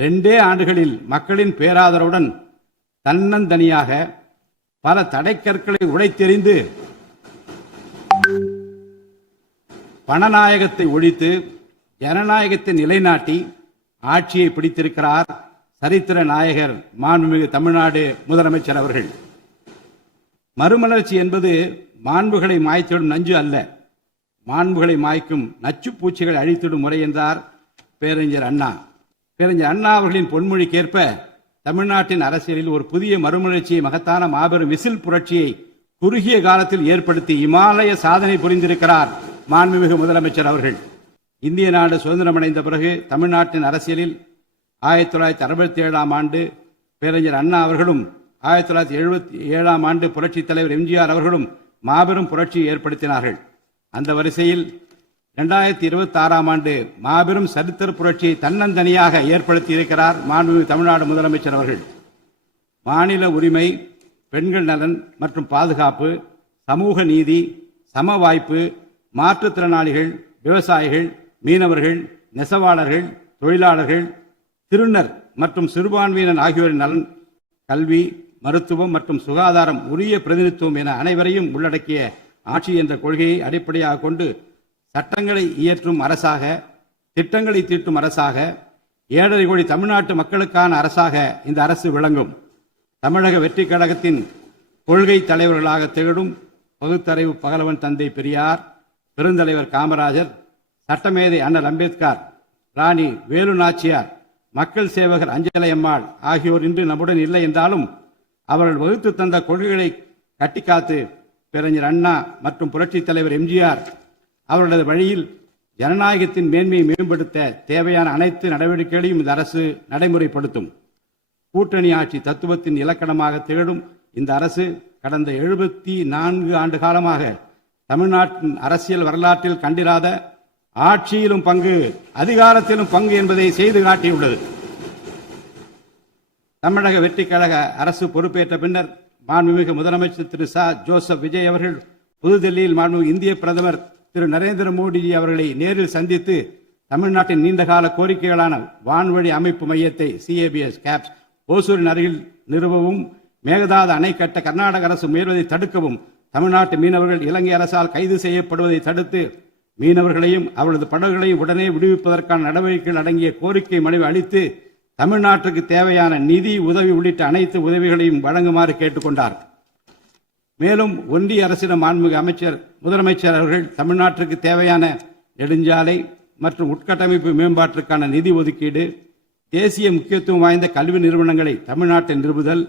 2 ஆண்டுகளில் மக்களின் பேராதரவுடன் தன்னந்தனியாக பல தடைக்கற்களை உடைத்தெறிந்து பணநாயகத்தை ஒழித்து ஜனநாயகத்தை நிலைநாட்டி ஆட்சியை பிடித்திருக்கிறார் சரித்திர நாயகர் மாண்புமிகு தமிழ்நாடு முதலமைச்சர் அவர்கள். மறுமலர்ச்சி என்பது மாண்புகளை மாய்த்திடும் நஞ்சு அல்ல, மாண்புகளை மாய்க்கும் நச்சு பூச்சிகளை அழித்திடும் முறை என்றார் பேரறிஞர் அண்ணா. பேரறிஞர் அண்ணா அவர்களின் பொன்மொழிக்கேற்ப தமிழ்நாட்டின் அரசியலில் ஒரு புதிய மறுமலர்ச்சியை, மகத்தான மாபெரும் விசில் புரட்சியை குறுகிய காலத்தில் ஏற்படுத்தி இமாலய சாதனை புரிந்திருக்கிறார் மாண்புமிகு முதலமைச்சர் அவர்கள். இந்திய நாடு சுதந்திரமடைந்த பிறகு தமிழ்நாட்டின் அரசியலில் 1967ஆம் ஆண்டு பேரறிஞர் அண்ணா அவர்களும் 1977ஆம் ஆண்டு புரட்சித் தலைவர் எம்ஜிஆர் அவர்களும் மாபெரும் புரட்சியை ஏற்படுத்தினார்கள். அந்த வரிசையில் 2026ஆம் ஆண்டு மாபெரும் சரித்திர புரட்சியை தன்னந்தனியாக ஏற்படுத்தி இருக்கிறார் மாண்புமிகு தமிழ்நாடு முதலமைச்சர் அவர்கள். மாநில உரிமை, பெண்கள் நலன் மற்றும் பாதுகாப்பு, சமூக நீதி, சம வாய்ப்பு, மாற்றுத்திறனாளிகள், விவசாயிகள், மீனவர்கள், நெசவாளர்கள், தொழிலாளர்கள், திருநர் மற்றும் சிறுபான்மையினர் ஆகியோரின் நலன், கல்வி, மருத்துவம் மற்றும் சுகாதாரம், உரிய பிரதிநிதித்துவம் என அனைவரையும் உள்ளடக்கிய ஆட்சி என்ற கொள்கையை அடிப்படையாக கொண்டு சட்டங்களை இயற்றும் அரசாக, திட்டங்களை தீட்டும் அரசாக, 7.5 கோடி தமிழ்நாட்டு மக்களுக்கான அரசாக இந்த அரசு விளங்கும். தமிழக வெற்றி கழகத்தின் கொள்கை தலைவர்களாக திகழும் பகுத்தறிவு பகலவன் தந்தை பெரியார், பெருந்தலைவர் காமராஜர், சட்டமேதை அண்ணல் அம்பேத்கர், ராணி வேலு நாச்சியார், மக்கள் சேவகர் அஞ்சலை அம்மாள் ஆகியோர் இன்று நம்முடன் இல்லை என்றாலும் அவர்கள் வகுத்து தந்த கொள்கைகளை கட்டிக்காத்து பேரறிஞர் அண்ணா மற்றும் புரட்சித் தலைவர் எம்ஜிஆர் அவர்களது வழியில் ஜனநாயகத்தின் மேன்மையை மேம்படுத்த தேவையான அனைத்து நடவடிக்கைகளையும் இந்த அரசு நடைமுறைப்படுத்தும். கூட்டணி ஆட்சி தத்துவத்தின் இலக்கணமாக திகழும் இந்த அரசு கடந்த 74 ஆண்டு காலமாக தமிழ்நாட்டின் அரசியல் வரலாற்றில் கண்டிராத ஆட்சியிலும் பங்கு, அதிகாரத்திலும் பங்கு என்பதை செய்து காட்டியுள்ளது. தமிழக வெற்றி கழக அரசு பொறுப்பேற்ற பின்னர் மாண்புமிகு முதலமைச்சர் திரு ஜோசப் விஜய் அவர்கள் புதுதில்லியில் மாண்புமிகு இந்திய பிரதமர் திரு நரேந்திர மோடி அவர்களை நேரில் சந்தித்து தமிழ்நாட்டின் நீண்டகால கோரிக்கைகளான வான்வழி அமைப்பு மையத்தை CABS கேப்ஸ் ஓசூரின் அருகில் நிறுவவும், மேகதாது அணை கட்ட கர்நாடக அரசு முயல்வதை தடுக்கவும், தமிழ்நாட்டு மீனவர்கள் இலங்கை அரசால் கைது செய்யப்படுவதை தடுத்து மீனவர்களையும் அவரது படகுகளையும் உடனே விடுவிப்பதற்கான நடவடிக்கைகள் அடங்கிய கோரிக்கை மனுவை அளித்து தமிழ்நாட்டுக்கு தேவையான நிதி உதவி உள்ளிட்ட அனைத்து உதவிகளையும் வழங்குமாறு கேட்டுக்கொண்டார். மேலும் ஒன்றிய அரசிடம் மாண்புமிகு முதலமைச்சர் அவர்கள் தமிழ்நாட்டிற்கு தேவையான நெடுஞ்சாலை மற்றும் உட்கட்டமைப்பு மேம்பாட்டிற்கான நிதி ஒதுக்கீடு, தேசிய முக்கியத்துவம் வாய்ந்த கல்வி நிறுவனங்களை தமிழ்நாட்டில் நிறுவுதல்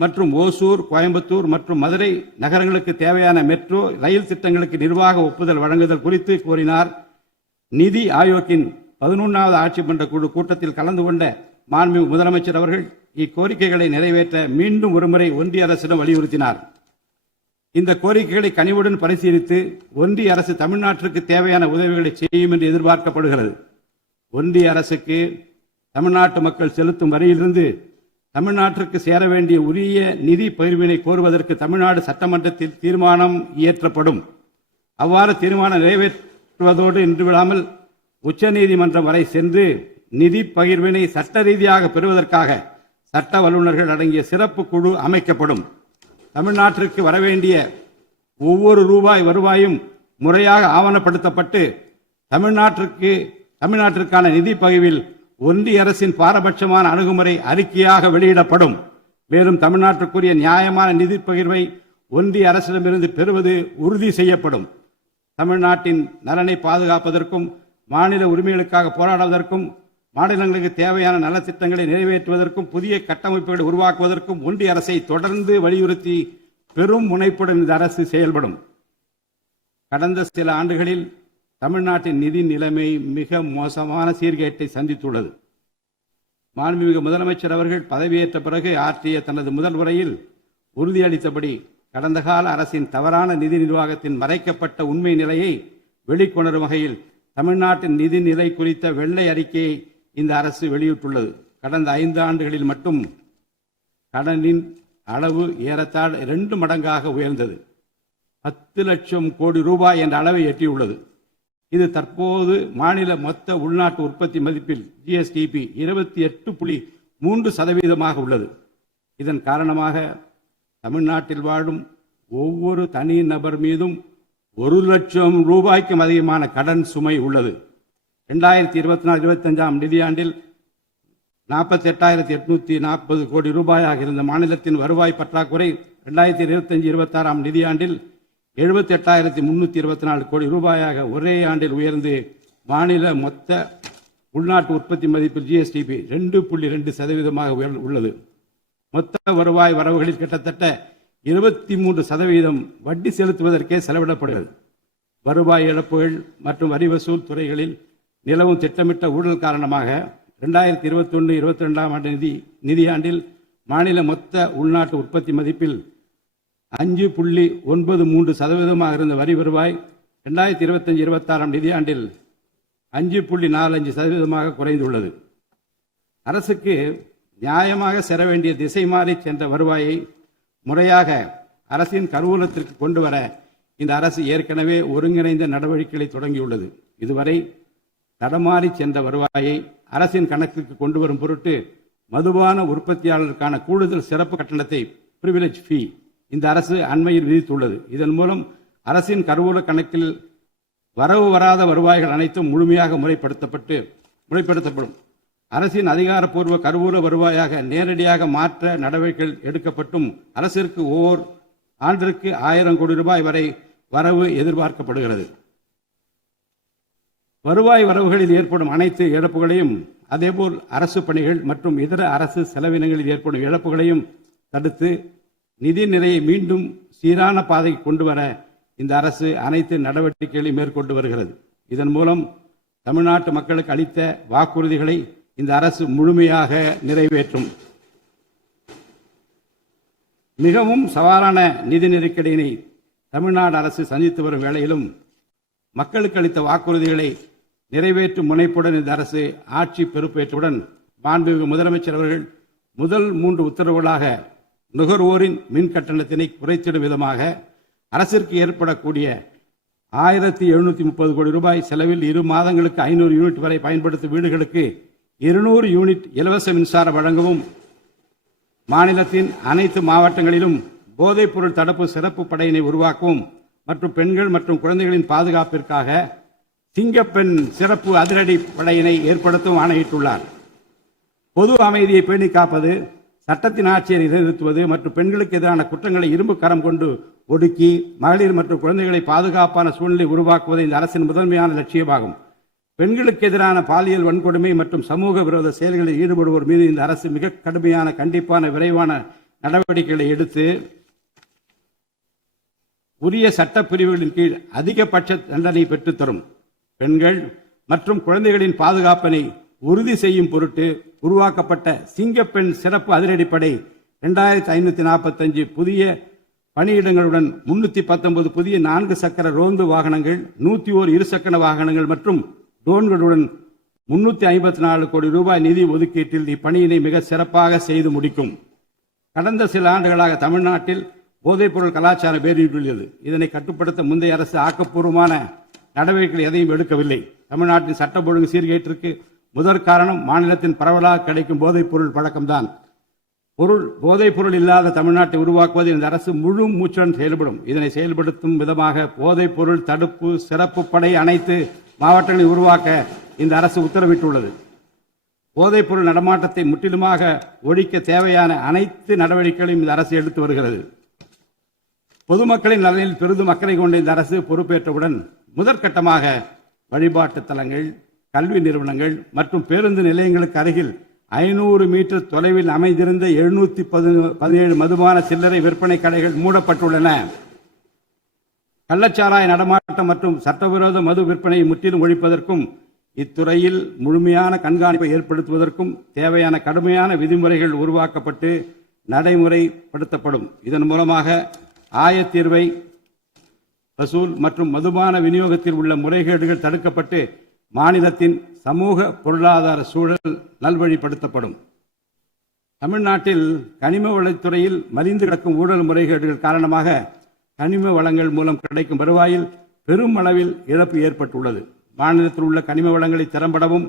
மற்றும் ஓசூர், கோயம்புத்தூர் மற்றும் மதுரை நகரங்களுக்கு தேவையான மெட்ரோ ரயில் திட்டங்களுக்கு நிர்வாக ஒப்புதல் வழங்குதல் குறித்து கோரினார். நிதி ஆயோக்கின் 11வது ஆட்சி மன்ற குழு கூட்டத்தில் கலந்து கொண்ட மாண்புமிகு முதலமைச்சர் அவர்கள் இக்கோரிக்கைகளை நிறைவேற்ற மீண்டும் ஒருமுறை ஒன்றிய அரசிடம் வலியுறுத்தினார். இந்த கோரிக்கைகளை கனிவுடன் பரிசீலித்து ஒன்றிய அரசு தமிழ்நாட்டிற்கு தேவையான உதவிகளை செய்யும் என்று எதிர்பார்க்கப்படுகிறது. ஒன்றிய அரசுக்கு தமிழ்நாட்டு மக்கள் செலுத்தும் வரியிலிருந்து தமிழ்நாட்டிற்கு சேர வேண்டிய உரிய நிதி பகிர்வினை கோருவதற்கு தமிழ்நாடு சட்டமன்றத்தில் தீர்மானம் இயற்றப்படும். அவ்வாறு தீர்மானம் நிறைவேற்றுவதோடு நின்று விடாமல் உச்சநீதிமன்றம் வரை சென்று நிதி பகிர்வினை சட்ட ரீதியாக பெறுவதற்காக சட்ட வல்லுநர்கள் அடங்கிய சிறப்பு குழு அமைக்கப்படும். தமிழ்நாட்டிற்கு வரவேண்டிய ஒவ்வொரு ரூபாய் வருவாயும் முறையாக ஆவணப்படுத்தப்பட்டு தமிழ்நாட்டிற்கான நிதி பகிர்வில் ஒன்றிய அரசின் பாரபட்சமான அணுகுமுறை அறிக்கையாக வெளியிடப்படும். மேலும் தமிழ்நாட்டுக்குரிய நியாயமான நிதி பகிர்வை ஒன்றிய அரசிடமிருந்து பெறுவது உறுதி செய்யப்படும். தமிழ்நாட்டின் நலனை பாதுகாப்பதற்கும் மாநில உரிமைகளுக்காக போராடுவதற்கும் மாநிலங்களுக்கு தேவையான நலத்திட்டங்களை நிறைவேற்றுவதற்கும் புதிய கட்டமைப்புகளை உருவாக்குவதற்கும் ஒன்றிய அரசை தொடர்ந்து வலியுறுத்தி பெரும் முனைப்புடன் இந்த அரசு செயல்படும். கடந்த சில ஆண்டுகளில் தமிழ்நாட்டின் நிதி நிலைமை மிக மோசமான சீர்கேட்டை சந்தித்துள்ளது. மாண்புமிகு முதலமைச்சர் அவர்கள் பதவியேற்ற பிறகு ஆற்றிய தனது முதல் உரையில் உறுதியளித்தபடி கடந்த கால அரசின் தவறான நிதி நிர்வாகத்தின் மறைக்கப்பட்ட உண்மை நிலையை வெளிக்கொணரும் வகையில் தமிழ்நாட்டின் நிதி நிலை குறித்த வெள்ளை அறிக்கையை இந்த அரசு வெளியிட்டுள்ளது. கடந்த 5 ஆண்டுகளில் மட்டும் கடனின் அளவு ஏறத்தாழ 2 மடங்காக உயர்ந்தது. 10 லட்சம் கோடி ரூபாய் என்ற அளவை எட்டியுள்ளது. இது தற்போது மாநில மொத்த உள்நாட்டு உற்பத்தி மதிப்பில் ஜிஎஸ்டிபி 28.3% உள்ளது. இதன் காரணமாக தமிழ்நாட்டில் வாழும் ஒவ்வொரு தனி நபர் மீதும் 1 லட்சம் ரூபாய்க்கும் அதிகமான கடன் சுமை உள்ளது. 2024-25 நிதியாண்டில் 48,840 கோடி ரூபாயாக இருந்த மாநிலத்தின் வருவாய் பற்றாக்குறை 2025-26 நிதியாண்டில் 78,324 கோடி ரூபாயாக ஒரே ஆண்டில் உயர்ந்து மாநில மொத்த உள்நாட்டு உற்பத்தி மதிப்பில் ஜிஎஸ்டிபி 2.2% உள்ளது. மொத்த வருவாய் வரவுகளில் கிட்டத்தட்ட 23% வட்டி செலுத்துவதற்கே செலவிடப்படுகிறது. வருவாய் இழப்புகள் மற்றும் வரி வசூல் துறைகளில் நிலவும் திட்டமிட்ட ஊழல் காரணமாக 2021-22 நிதியாண்டில் மாநில மொத்த உள்நாட்டு உற்பத்தி மதிப்பில் 5.93% இருந்த வரி வருவாய் 2025-26 நிதியாண்டில் 5.45% குறைந்துள்ளது. அரசுக்கு நியாயமாக செல்ல வேண்டிய திசை மாறி சென்ற வருவாயை முறையாக அரசின் கருவூலத்திற்கு கொண்டு வர இந்த அரசு ஏற்கனவே ஒருங்கிணைந்த நடவடிக்கைகளை தொடங்கியுள்ளது. இதுவரை தடமாறி சென்ற வருவாயை அரசின் கணக்கிற்கு கொண்டு வரும் பொருட்டு மதுபான உற்பத்தியாளருக்கான கூடுதல் சிறப்பு கட்டணத்தை பிரிவிலேஜ் ஃபீ இந்த அரசு அண்மையில் விதித்துள்ளது. இதன் மூலம் அரசின் கருவூல கணக்கில் வரவு வராத வருவாய்கள் அனைத்தும் முழுமையாக முறைப்படுத்தப்படும். அரசின் அதிகாரப்பூர்வ கருவூல வருவாயாக நேரடியாக மாற்ற நடவடிக்கைகள் எடுக்கப்பட்டும் அரசிற்கு ஓர் ஆண்டிற்கு 1000 கோடி ரூபாய் வரை வரவு எதிர்பார்க்கப்படுகிறது. வருவாய் வரவுகளில் ஏற்படும் அனைத்து இழப்புகளையும் அதேபோல் அரசு பணிகள் மற்றும் இதர அரசு செலவினங்களில் ஏற்படும் இழப்புகளையும் தடுத்து நிதி நிலையை மீண்டும் சீரான பாதைக்கு கொண்டு வர இந்த அரசு அனைத்து நடவடிக்கைகளையும் மேற்கொண்டு வருகிறது. இதன் மூலம் தமிழ்நாட்டு மக்களுக்கு அளித்த வாக்குறுதிகளை இந்த அரசு முழுமையாக நிறைவேற்றும். மிகவும் சவாலான நிதி நெருக்கடியினை தமிழ்நாடு அரசு சந்தித்து வரும் வேளையிலும் மக்களுக்கு அளித்த வாக்குறுதிகளை நிறைவேற்றும் முனைப்புடன் இந்த அரசு ஆட்சி பொறுப்பேற்றவுடன் மாண்புமிகு முதலமைச்சர் அவர்கள் முதல் 3 உத்தரவுகளாக நுகர்வோரின் மின் கட்டணத்தினை குறைத்திடும் விதமாக அரசிற்கு ஏற்படக்கூடிய 1730 கோடி ரூபாய் செலவில் 2 மாதங்களுக்கு 500 யூனிட் வரை பயன்படுத்தும் வீடுகளுக்கு 200 யூனிட் இலவச மின்சாரம் வழங்கவும், மாநிலத்தின் அனைத்து மாவட்டங்களிலும் போதைப் பொருள் தடுப்பு சிறப்பு படையினை உருவாக்கவும் மற்றும் பெண்கள் மற்றும் குழந்தைகளின் பாதுகாப்பிற்காக சிங்கப்பெண் சிறப்பு அதிரடி படையினை ஏற்படுத்தவும் ஆணையிட்டுள்ளார். பொது அமைதியை பேணி காப்பது, சட்டத்தின் ஆட்சியை நிலைநிறுத்துவது மற்றும் பெண்களுக்கு எதிரான குற்றங்களை இரும்பு கரம் கொண்டு ஒடுக்கி மகளிர் மற்றும் குழந்தைகளை பாதுகாப்பான சூழ்நிலை உருவாக்குவது இந்த அரசின் முதன்மையான லட்சியமாகும். பெண்களுக்கு எதிரான பாலியல் வன்கொடுமை மற்றும் சமூக விரோத செயல்களில் ஈடுபடுவோர் மீது இந்த அரசு மிக கடுமையான கண்டிப்பான விரைவான நடவடிக்கைகளை எடுத்து உரிய சட்ட பிரிவுகளின் கீழ் அதிகபட்ச தண்டனை பெற்றுத்தரும். பெண்கள் மற்றும் குழந்தைகளின் பாதுகாப்பினை உறுதி செய்யும் பொருட்டு உருவாக்கப்பட்ட சிங்கப்பெண் சிறப்பு அதிரடிப்படை 2545 புதிய பணியிடங்களுடன் 319 புதிய 4 சக்கர ரோந்து வாகனங்கள், 101 இருசக்கர வாகனங்கள் மற்றும் ட்ரோன்களுடன் 354 கோடி ரூபாய் நிதி ஒதுக்கீட்டில் இப்பணியினை மிக சிறப்பாக செய்து முடிக்கும். கடந்த சில ஆண்டுகளாக தமிழ்நாட்டில் போதைப்பொருள் கலாச்சாரம் வேரூன்றியுள்ளது. இதனை கட்டுப்படுத்த முந்தைய அரசு ஆக்கப்பூர்வமான நடவடிக்கைகள் எதையும் எடுக்கவில்லை. தமிழ்நாட்டின் சட்டம் ஒழுங்கு சீர்கேட்டிற்கு முதற் காரணம் மாநிலத்தின் பரவலாக கிடைக்கும் போதைப் பொருள் பழக்கம்தான். போதைப் பொருள் இல்லாத தமிழ்நாட்டை உருவாக்குவது இந்த அரசு முழு மூச்சுடன் செயல்படும். இதனை செயல்படுத்தும் விதமாக போதைப் பொருள் தடுப்பு சிறப்பு படை அனைத்து மாவட்டங்களில் உருவாக்க இந்த அரசு உத்தரவிட்டுள்ளது. போதைப் பொருள் நடமாட்டத்தை முற்றிலுமாக ஒழிக்க தேவையான அனைத்து நடவடிக்கைகளையும் இந்த அரசு எடுத்து வருகிறது. பொதுமக்களின் நலனில் பெரிதும் அக்கறை கொண்ட இந்த அரசு பொறுப்பேற்றவுடன் முதற்கட்டமாக வழிபாட்டு தலங்கள், கல்வி நிறுவனங்கள் மற்றும் பேருந்து நிலையங்களுக்கு அருகில் 500 மீட்டர் தொலைவில் அமைந்திருந்த 717 மதுபான சில்லறை விற்பனை கடைகள் மூடப்பட்டுள்ளன. கள்ளச்சாராய நடமாட்டம் மற்றும் சட்டவிரோத மது விற்பனையை முற்றிலும் ஒழிப்பதற்கும் இத்துறையில் முழுமையான கண்காணிப்பை ஏற்படுத்துவதற்கும் தேவையான கடுமையான விதிமுறைகள் உருவாக்கப்பட்டு நடைமுறைப்படுத்தப்படும். இதன் மூலமாக ஆயத்தீர்வை வசூல் மற்றும் மதுபான விநியோகத்தில் உள்ள முறைகேடுகள் தடுக்கப்பட்டு மாநிலத்தின் சமூக பொருளாதார சூழல் நல்வழிப்படுத்தப்படும். தமிழ்நாட்டில் கனிம வளத்துறையில் மலிந்து கிடக்கும் ஊழல் முறைகேடுகள் காரணமாக கனிம வளங்கள் மூலம் கிடைக்கும் வருவாயில் பெரும் அளவில் இழப்பு ஏற்பட்டுள்ளது. மாநிலத்தில் உள்ள கனிம வளங்களை திறம்படவும்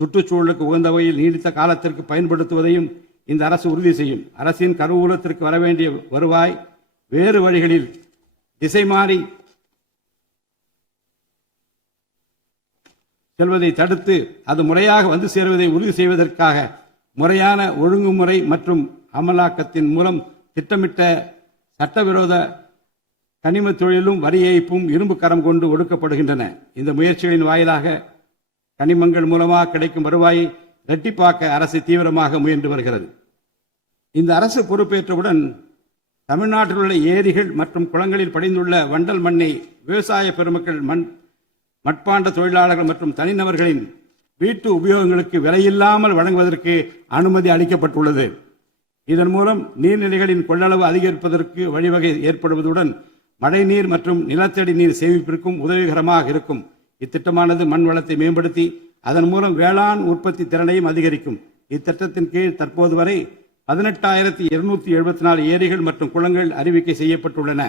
சுற்றுச்சூழலுக்கு உகந்த வகையில் நீடித்த காலத்திற்கு பயன்படுத்துவதையும் இந்த அரசு உறுதி செய்யும். அரசின் கருவூலத்திற்கு வரவேண்டிய வருவாய் வேறு வழிகளில் திசை மாறி செல்வதை தடுத்து அது முறையாக வந்து சேருவதை உறுதி செய்வதற்காக முறையான ஒழுங்குமுறை மற்றும் அமலாக்கத்தின் மூலம் திட்டமிட்ட சட்டவிரோத கனிம தொழிலும் வரி ஏய்ப்பும் இரும்பு கரம் கொண்டு ஒடுக்கப்படுகின்றன. இந்த முயற்சிகளின் வாயிலாக கனிமங்கள் மூலமாக கிடைக்கும் வருவாயை இரட்டிப்பாக்க அரசு தீவிரமாக முயன்று வருகிறது. இந்த அரசு பொறுப்பேற்றவுடன் தமிழ்நாட்டில் உள்ள ஏரிகள் மற்றும் குளங்களில் படிந்துள்ள வண்டல் மண்ணை விவசாய பெருமக்கள் மட்பாண்ட தொழிலாளர்கள் மற்றும் தனிநபர்களின் வீட்டு உபயோகங்களுக்கு விலையில்லாமல் வழங்குவதற்கு அனுமதி அளிக்கப்பட்டுள்ளது. இதன் மூலம் நீர்நிலைகளின் கொள்ளளவு அதிகரிப்பதற்கு வழிவகை ஏற்படுவதுடன் மழைநீர் மற்றும் நிலத்தடி நீர் சேமிப்பிற்கும் உதவிகரமாக இருக்கும். இத்திட்டமானது மண் வளத்தை மேம்படுத்தி அதன் மூலம் வேளாண் உற்பத்தி திறனையும் அதிகரிக்கும். இத்திட்டத்தின் கீழ் தற்போது வரை 18,274 ஏரிகள் மற்றும் குளங்கள் அறிவிக்கை செய்யப்பட்டுள்ளன.